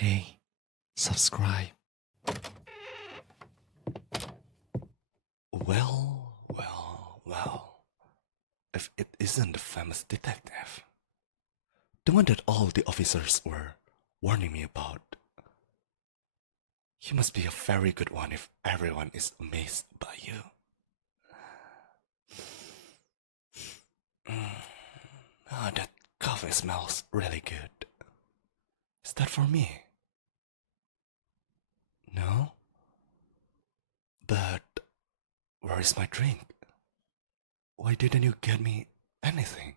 Hey, subscribe. Well. If it isn't the famous detective, the one that all the officers were warning me about, you must be a very good one if everyone is amazed by you. That coffee smells really good. Is that for me? No? But where is my drink? Why didn't you get me anything?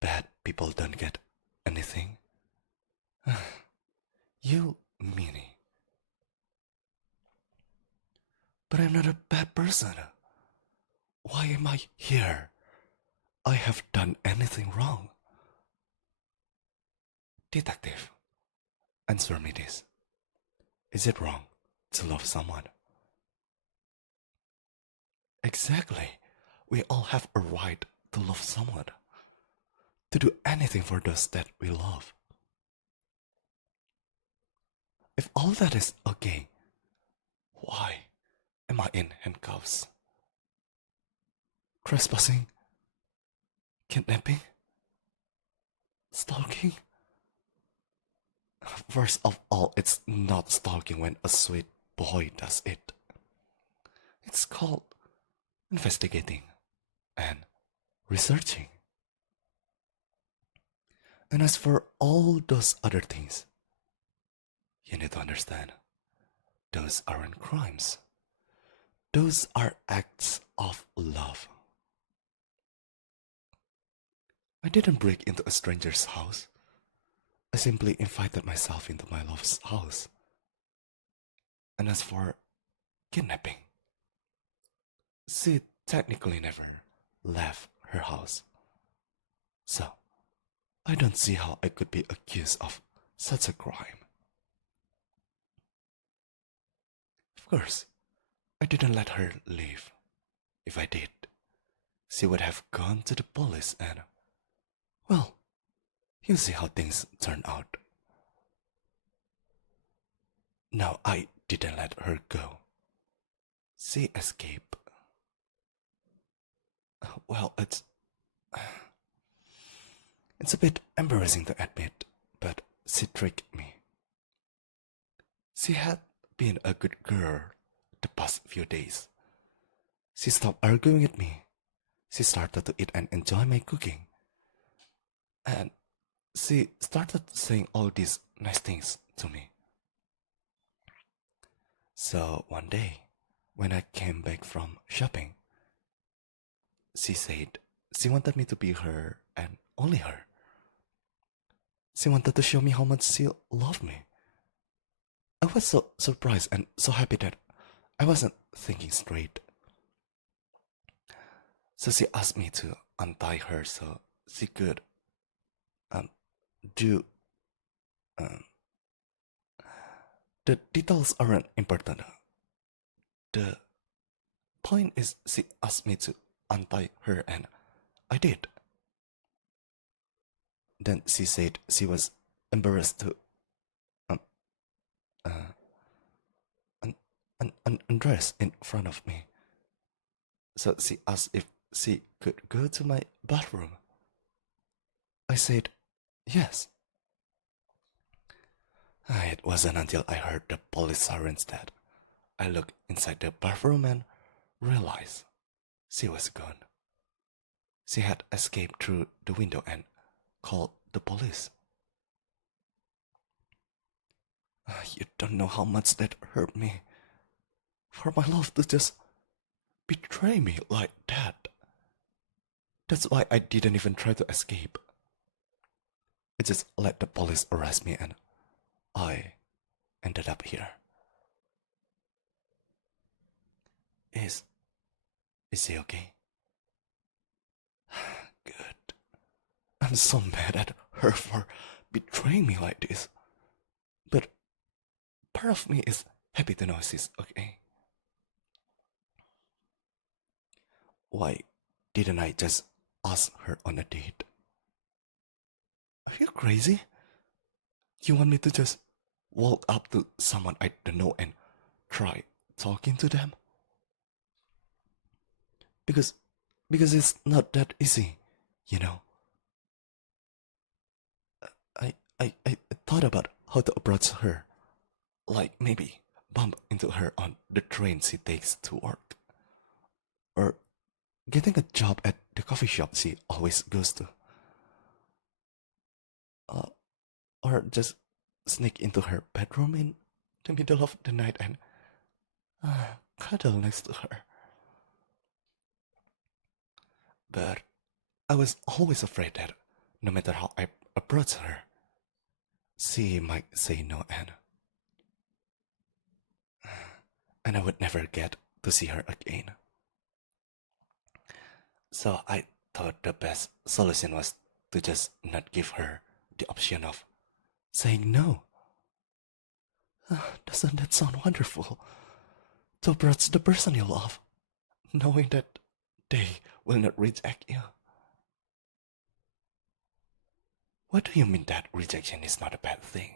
Bad people don't get anything. You meanie. But I'm not a bad person. Why am I here? I have done anything wrong. Detective, answer me this. Is it wrong to love someone? Exactly. We all have a right to love someone. To do anything for those that we love. If all that is okay, why am I in handcuffs? Trespassing? Kidnapping? Stalking? First of all, it's not stalking when a sweet boy does it. It's called investigating and researching. And as for all those other things, you need to understand, those aren't crimes. Those are acts of love. I didn't break into a stranger's house. I simply invited myself into my love's house. And as for kidnapping, she technically never left her house. So, I don't see how I could be accused of such a crime. Of course, I didn't let her leave. If I did, she would have gone to the police and, well, you see how things turn out. No, I didn't let her go. She escaped. Well, it's a bit embarrassing to admit, but she tricked me. She had been a good girl the past few days. She stopped arguing with me. She started to eat and enjoy my cooking. And she started saying all these nice things to me. So one day, when I came back from shopping, she said she wanted me to be her and only her. She wanted to show me how much she loved me. I was so surprised and so happy that I wasn't thinking straight. So she asked me to untie her so she could do the details aren't important. The point is she asked me to untie her and I did. Then she said she was embarrassed to undress in front of me. So she asked if she could go to my bathroom. I said yes. It wasn't until I heard the police sirens that I looked inside the bathroom and realized she was gone. She had escaped through the window and called the police. You don't know how much that hurt me. For my love to just betray me like that. That's why I didn't even try to escape. I just let the police arrest me and I ended up here. Is she okay? Good. I'm so mad at her for betraying me like this. But part of me is happy to know she's okay. Why didn't I just ask her on a date? Are you crazy? You want me to just walk up to someone I don't know and try talking to them? Because it's not that easy, you know. I thought about how to approach her. Like maybe bump into her on the train she takes to work. Or getting a job at the coffee shop she always goes to. Uh, or just sneak into her bedroom in the middle of the night and cuddle next to her. But I was always afraid that no matter how I approach her, she might say no and I would never get to see her again. So I thought the best solution was to just not give her the option of saying no. Doesn't that sound wonderful? To approach the person you love, knowing that they will not reject you. What do you mean that rejection is not a bad thing?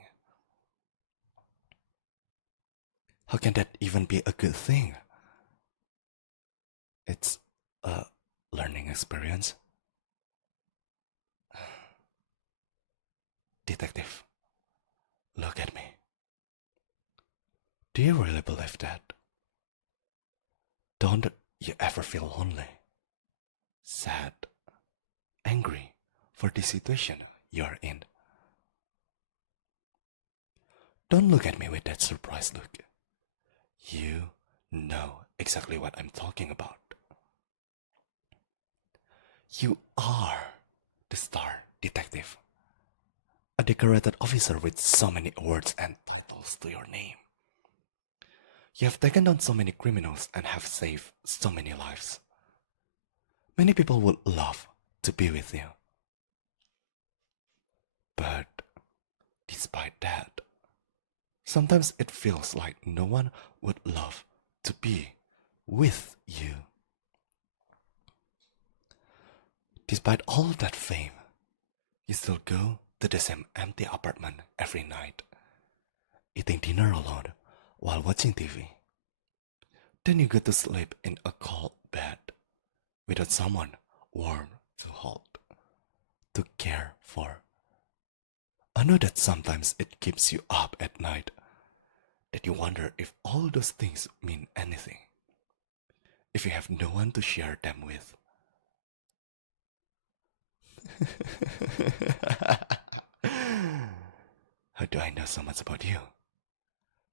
How can that even be a good thing? It's a learning experience. Detective, look at me. Do you really believe that? Don't you ever feel lonely, sad, angry for the situation you're in? Don't look at me with that surprised look. You know exactly what I'm talking about. You are the star detective, a decorated officer with so many awards and titles to your name. You have taken down so many criminals and have saved so many lives. Many people would love to be with you. But despite that, sometimes it feels like no one would love to be with you. Despite all that fame, you still go to the same empty apartment every night, eating dinner alone while watching TV. Then you go to sleep in a cold bed without someone warm to hold, to care for. I know that sometimes it keeps you up at night, that you wonder if all those things mean anything, if you have no one to share them with. How do I know so much about you?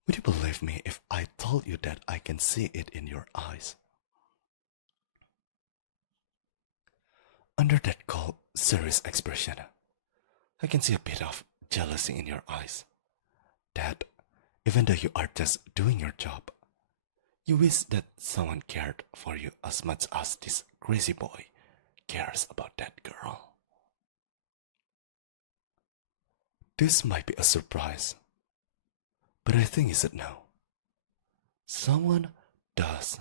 Would you believe me if I told you that I can see it in your eyes? Under that cold, serious expression, I can see a bit of jealousy in your eyes. That, even though you are just doing your job, you wish that someone cared for you as much as this crazy boy cares about that girl. This might be a surprise, but I think you should know. Someone does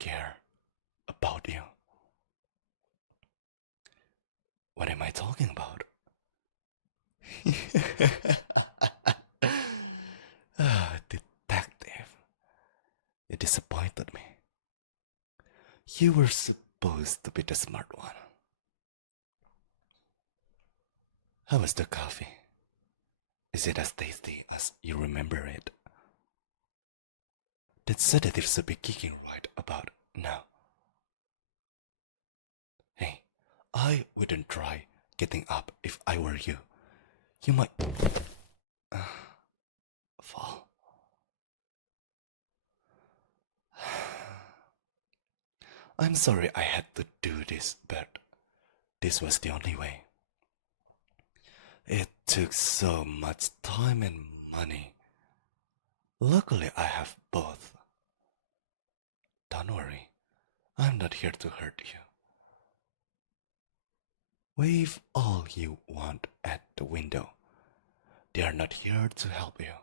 care about you. What am I talking about? Detective, you disappointed me. You were supposed to be the smart one. How was the coffee? Is it as tasty as you remember it? That sedative should be kicking right about now. Hey, I wouldn't try getting up if I were you. You might fall. I'm sorry I had to do this, but this was the only way. It took so much time and money. Luckily, I have both. Don't worry, I'm not here to hurt you. Wave all you want at the window. They are not here to help you.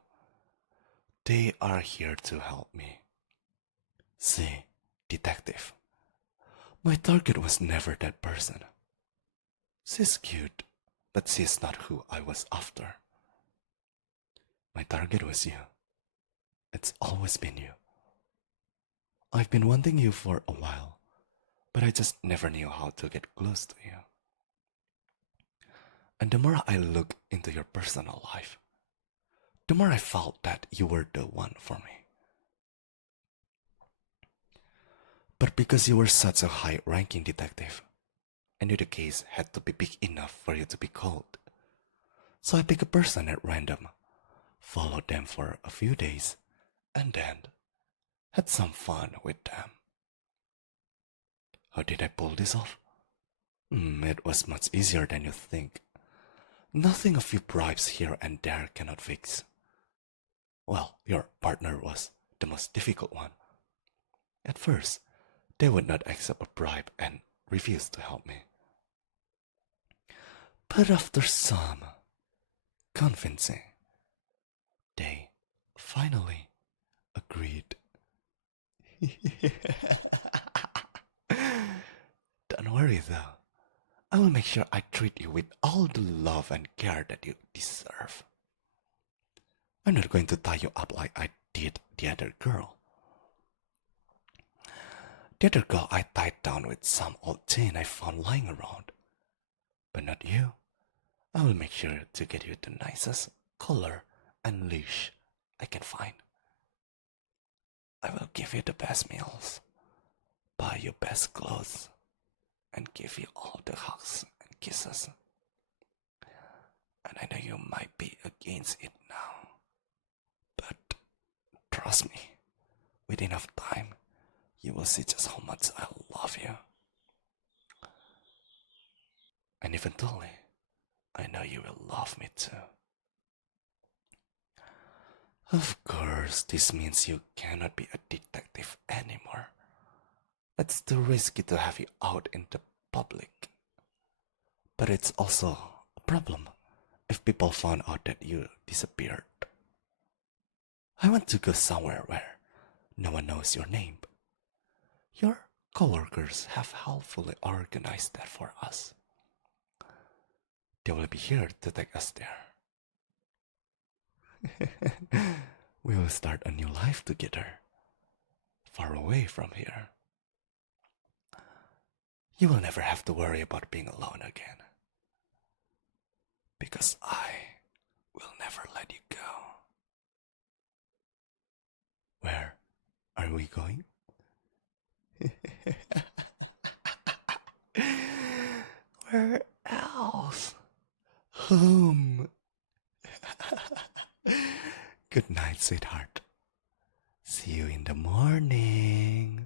They are here to help me. See, detective, my target was never that person. She's cute, but she's not who I was after. My target was you. It's always been you. I've been wanting you for a while, but I just never knew how to get close to you. And the more I look into your personal life, the more I felt that you were the one for me. But because you were such a high-ranking detective, I knew the case had to be big enough for you to be cold. So I picked a person at random, followed them for a few days, and then had some fun with them. How did I pull this off? It was much easier than you think. Nothing a few bribes here and there cannot fix. Well, your partner was the most difficult one. At first, they would not accept a bribe and refuse to help me. But after some convincing, they finally agreed. Don't worry though. I will make sure I treat you with all the love and care that you deserve. I'm not going to tie you up like I did the other girl. The other girl I tied down with some old chain I found lying around. But not you. I will make sure to get you the nicest collar and leash I can find. I will give you the best meals, buy you best clothes, and give you all the hugs and kisses. And I know you might be against it now, but trust me, with enough time, you will see just how much I love you. And eventually, I know you will love me too. Of course, this means you cannot be a detective anymore. It's too risky to have you out in the public. But it's also a problem if people found out that you disappeared. I want to go somewhere where no one knows your name. Your coworkers have helpfully organized that for us. They will be here to take us there. We will start a new life together, far away from here. You will never have to worry about being alone again. Because I will never let you go. Where are we going? Where else? Home. Good night, sweetheart. See you in the morning.